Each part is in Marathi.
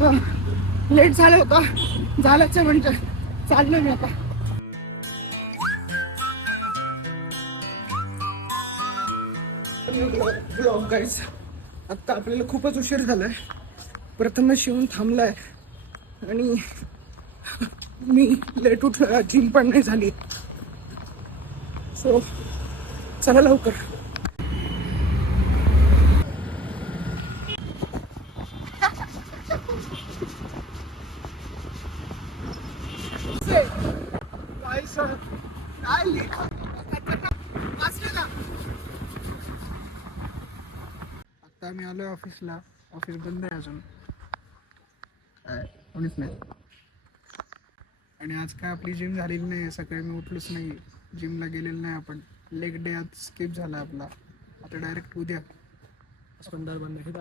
लेट झालं होता, झालंच आहे म्हणजे चाललो मी आता. ब्लॉग गाईज, आता आपल्याला खूपच उशीर झालाय. प्रथमच येऊन थांबलाय आणि मी लेट उठलो, जिम पण नाही झाली. सो चला लवकर. आता आम्ही आलोय ऑफिसला. ऑफिस बंद आहे अजून, काय कोणीच नाही. आणि आज काय आपली जिम झालेली नाही. सकाळी मी उठलोच नाही, जिमला गेलेलं नाही आपण. लेग डे आज स्किप झाला आपला. आता डायरेक्ट उद्या. दार बंद आहे,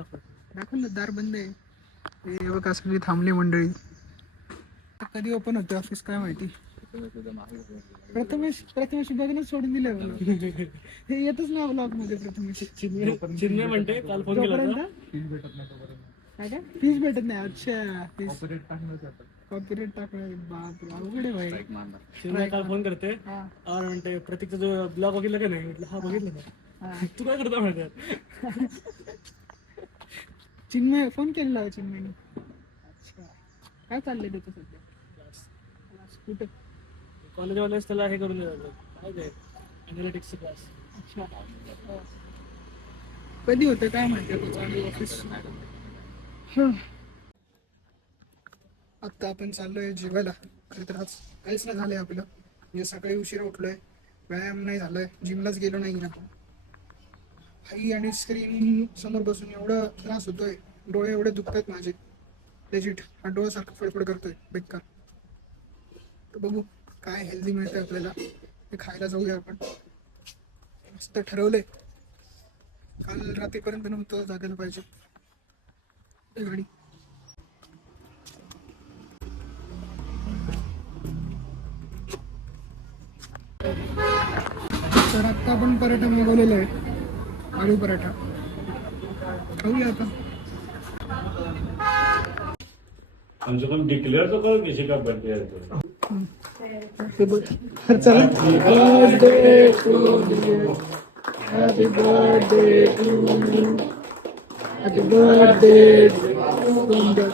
दाखवलं दार बंद आहे. हे बघा सगळी थांबली मंडळी. कधी ओपन होते ऑफिस काय माहिती. प्रथमेश बघणंच सोडून दिलं मला. हे येतच ना ब्लॉग मध्ये. प्रथमेश चिन्मय म्हणते काल फोन केला होता. काय फीस भेटत नाही. अच्छा, कॉपीराइट टाकणार. बाप अवघड आहे भाई. चिन्मय काल फोन करते और म्हणते प्रतीकचा जो ब्लॉग बघितला का नाही. म्हटलं हा बघितलं ना. तू काय करता म्हणतात. चिन्मय फोन केलेला आहे चिन्मयने. अच्छा, काय चाललंय त्याचं सध्या. कुठे कॉलेजवालेच त्याला हे करून दिलं काय ते अॅनालिटिक्सचा क्लास. अच्छा, कधी होतं काय माहिती चालू ऑफिस. आता आपण चाललोय जेवायला. खरं तर आज काहीच नाही झालंय आपलं. म्हणजे सकाळी उशिरा उठलोय, व्यायाम नाही झालाय, जिमलाच गेलो नाही ना. आई आणि स्क्रीन समोर बसून एवढा त्रास होतोय. डोळे एवढे दुखतात माझे लेजिट. हा डोळ्यासारखं फडफड करतोय बेकार. तर बघू काय हेल्दी मिळतंय आपल्याला, ते खायला जाऊया आपण. मस्त ठरवलंय. काल रात्रीपर्यंत नव्हतं जागायला पाहिजे. गाडी तर आत्ता आपण पराठा मागवलेला आहे, आलू पराठा. खाऊया आता. कम से कम डिक्लेअर तो करो किसी का बर्थडे है तो. चला. Birthday to you, happy birthday to you, happy birthday to you.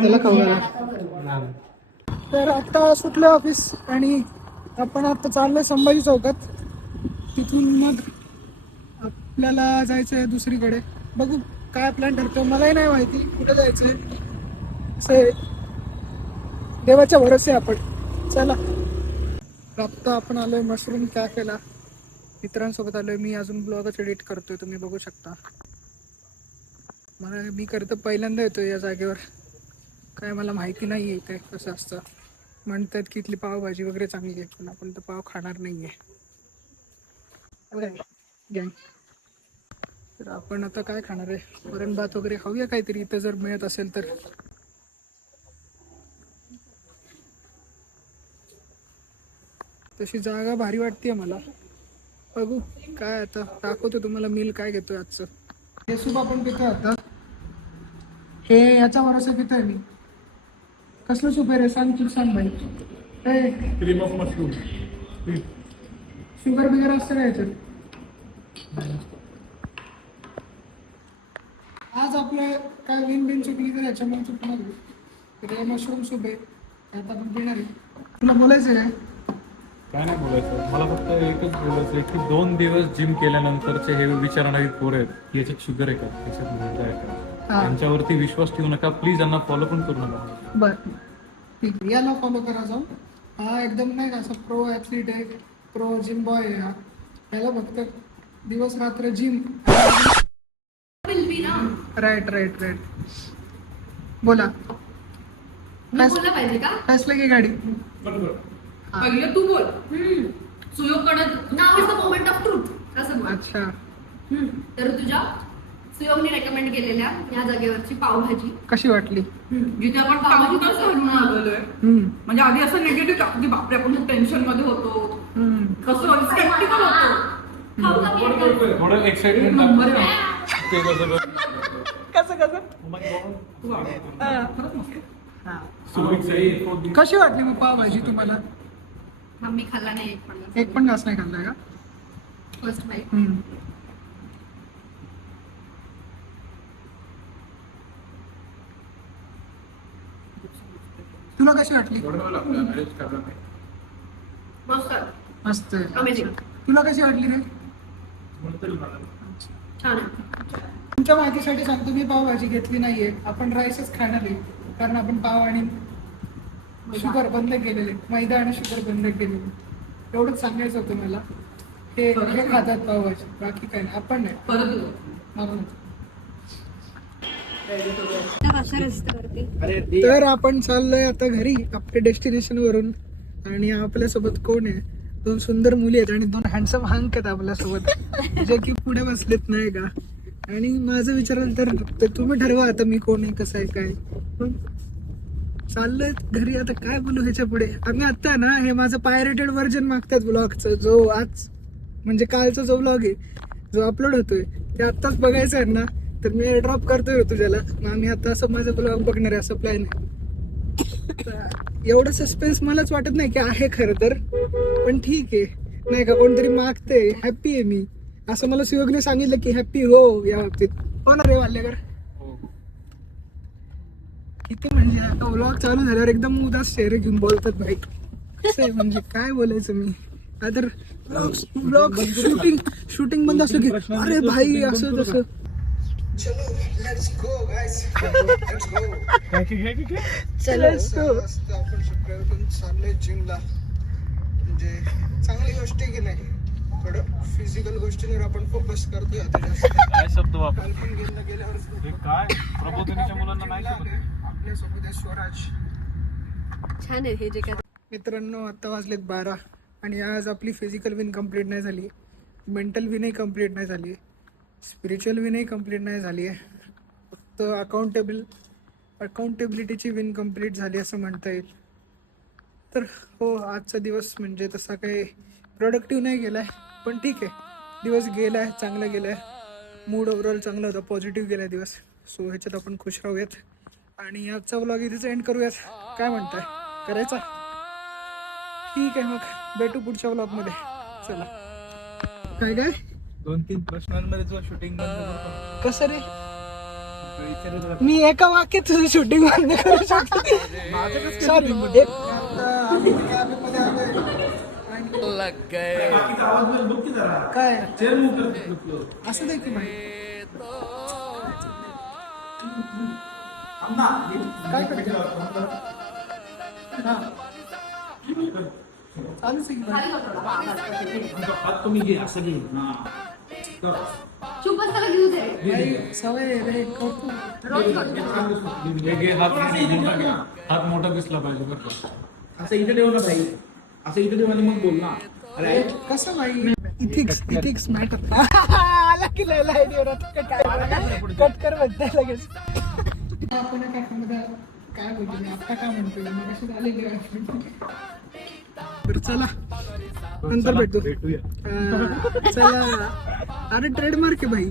त्याला खाऊ. तर आता सुटलं ऑफिस आणि आपण आता चाललोय संभाजी चौकात. तिथून मग आपल्याला जायचंय दुसरीकडे. बघू काय प्लॅन ठरतो. मलाही नाही माहिती कुठे जायचंय. असे देवाच्या भरोसे आपण. चला. आता आपण आलोय मशरूम कॅफेला. मित्रांसोबत आलोय. मी अजून ब्लॉगच एडिट करतोय, तुम्ही बघू शकता. मी करतो पहिल्यांदा येतोय या जागेवर. काय मला माहिती नाही आहे इथे कसं असतं. म्हणतात की इथली पावभाजी वगैरे चांगली आहे, पण आपण तर पाव खाणार नाहीये. गँग, तर आपण आता काय खाणार आहे. वरण भात वगैरे खाऊया काहीतरी इथं जर मिळत असेल तर. तशी जागा भारी वाटते मला. बघू काय आता दाखवतो तुम्हाला मील काय घेतोय आजचं. हे सूप आपण पितोय आता. हे याचा भरोसा पितोय मी. कसलं सूप आहे रे, सांग तू सांग भाई. Cream of mushroom. शुगर बिगर असतं का याच्यात. आज आपलं काय विन बिन चुकली तर याच्यामुळे चुकणार. तर हे मशरूम सूप आहे, आता आपण पिणार आहे. तुला बोलायचं काय. काय नाही बोलायचं, मला फक्त एकच बोलायचं आहे की 2 दिवस जिम केल्यानंतरचे हे विचारणारी पोरं आहेत की याच्यात शुगर आहे का, याच्यात मैदा आहे का, यांच्यावरती विश्वास ठेवू नका प्लीज. यांना फॉलो पण करू नका. बरं ठीक आहे, याला फॉलो करा जाऊन. हा एकदम नाही का असं प्रो ॲथलीट आहे, प्रो जिम बॉय आहे हा. याला फक्त दिवस रात्र जिम. Right right right. बोला. पाहिजे का फसलं की गाडी. पहिलं तू बोल. सुयोग कडक नाव is the moment of truth असं बोल. अच्छा. तर तुझ्या सुयोगने रेकमेंड केलेल्या या जागेवरची पावभाजी कशी वाटली? जिथे आपण कामातूनच घरून आलेलोय म्हणजे आधी असं निगेटिव्ह टाकतो की बापरे आपण खूप टेन्शन मध्ये होतो कसं स्केप्टिकल होतो थोडं एक्साइटमेंट नंबर कशी वाटली मग पावभाजी तुम्हाला? मी खाल्ला नाही एक पण घास नाही खाल्ला का? First bite. तुला कशी वाटली? मस्त मस्त आहे. अमेझिंग तुला कशी वाटली रे? छान आहे. तुमच्या माहितीसाठी सांगतो, मी पावभाजी घेतली नाहीये, आपण राईसच खाणार आहे. कारण आपण पाव आणि शुगर बंद केलेले, मैदा आणि शुगर बंद केलेले. एवढंच सांगायचं होतं मला. हे खातात पावभाजी, बाकी काय नाही. आपण नाही. म्हणून. तर आपण चाललोय आता घरी आपल्या डेस्टिनेशन वरून. आणि आपल्यासोबत कोण आहे? 2 सुंदर मुली आहेत आणि 2 हँडसम हंक आहेत आपल्यासोबत, जे की पुढे बसलेत नाही का. आणि माझं विचाराल तर तुम्ही ठरवा आता मी कोण आहे, कसं आहे, काय. पण चाललंय घरी. आता काय बोलू ह्याच्या पुढे. आम्ही आता ना, हे माझं पायरेटेड व्हर्जन मागतात ब्लॉगचं, जो आज म्हणजे कालचा जो ब्लॉग आहे जो अपलोड होतोय ते आत्ताच बघायचं आहे ना, तर मी ड्रॉप करतोय तुझ्याला. मग आम्ही आता असं माझं ब्लॉग बघणार आहे, असं प्लॅन आहे. एवढं सस्पेन्स मलाच वाटत नाही की आहे खरं तर, पण ठीक आहे नाही का. कोणतरी मागते, हॅप्पी आहे मी, असं मला सुयोगने सांगितलं की हॅप्पी हो या बाबतीत. हो ना रे वाल्लेकर? किती म्हणजे आता व्लॉग चालू झाल्यावर एकदम उदास चेहरे घेऊन बोलतात भाई. कसं आहे म्हणजे काय बोलायचं मी. तर ब्लॉग शूटिंग बंद असलं की अरे भाई असं तसं. चलो let's go guys, let's go. आपण सकाळी उठून चाललोय जिमला. म्हणजे चांगली गोष्ट आहे की नाही. थोडं फिजिकल गोष्टींवर आपण फोकस करतोय आता जास्त. काय शब्द वापर काल पण गेल्यावर काय प्रबोधिनीच्या मुलांना नाही आपल्यासोबत आहे स्वराज. छान आहे हे जे काय. मित्रांनो, आता वाजलेत 12 आणि आज आपली फिजिकल विन कंप्लीट नाही झाली, मेंटल विनही कंप्लीट नाही झाली, स्पिरिच्युअल विनही कंप्लीट नाही झाली आहे. फक्त अकाउंटेबिलिटीची विन कंप्लीट झाली असं म्हणता येईल. तर हो, आजचा दिवस म्हणजे तसा काही प्रोडक्टिव्ह नाही गेला आहे, पण ठीक आहे. दिवस गेला आहे, चांगला गेला आहे. मूड ओव्हरऑल चांगला होता, पॉझिटिव्ह गेला आहे दिवस. सो ह्याच्यात आपण खुश राहूयात आणि आजचा व्लॉग इथेच एंड करूयात. काय म्हणताय, करायचा? ठीक आहे, मग भेटू पुढच्या व्लॉगमध्ये. चला. काय 2-3 प्रश्नांमध्ये तुझं शूटिंग कसं रे? मी एका वाक्यात तुझं शूटिंग बंद करू शकतो. सॉरी. काय असं दे की भाई. काय करते? चालूच आहे की भाई. चुपच त्याला घेऊ दे. भाई, सवय आहे रे, करतो. हात मोठा दिसला पाहिजे बरं का. असं इथे ठेवलं भाई, असं इथे ठेवलं मग बोल ना. अरे कसं भाई, इथिक्स मॅटर. आला की लयला कट कर म्हणते लगेच. आपण काय बोलतो मी आता, काय म्हणतो मी, कशी आलेली तर चला नंतर भेटतो. भेटूया. चला. अरे ट्रेडमार्क आहे भाई.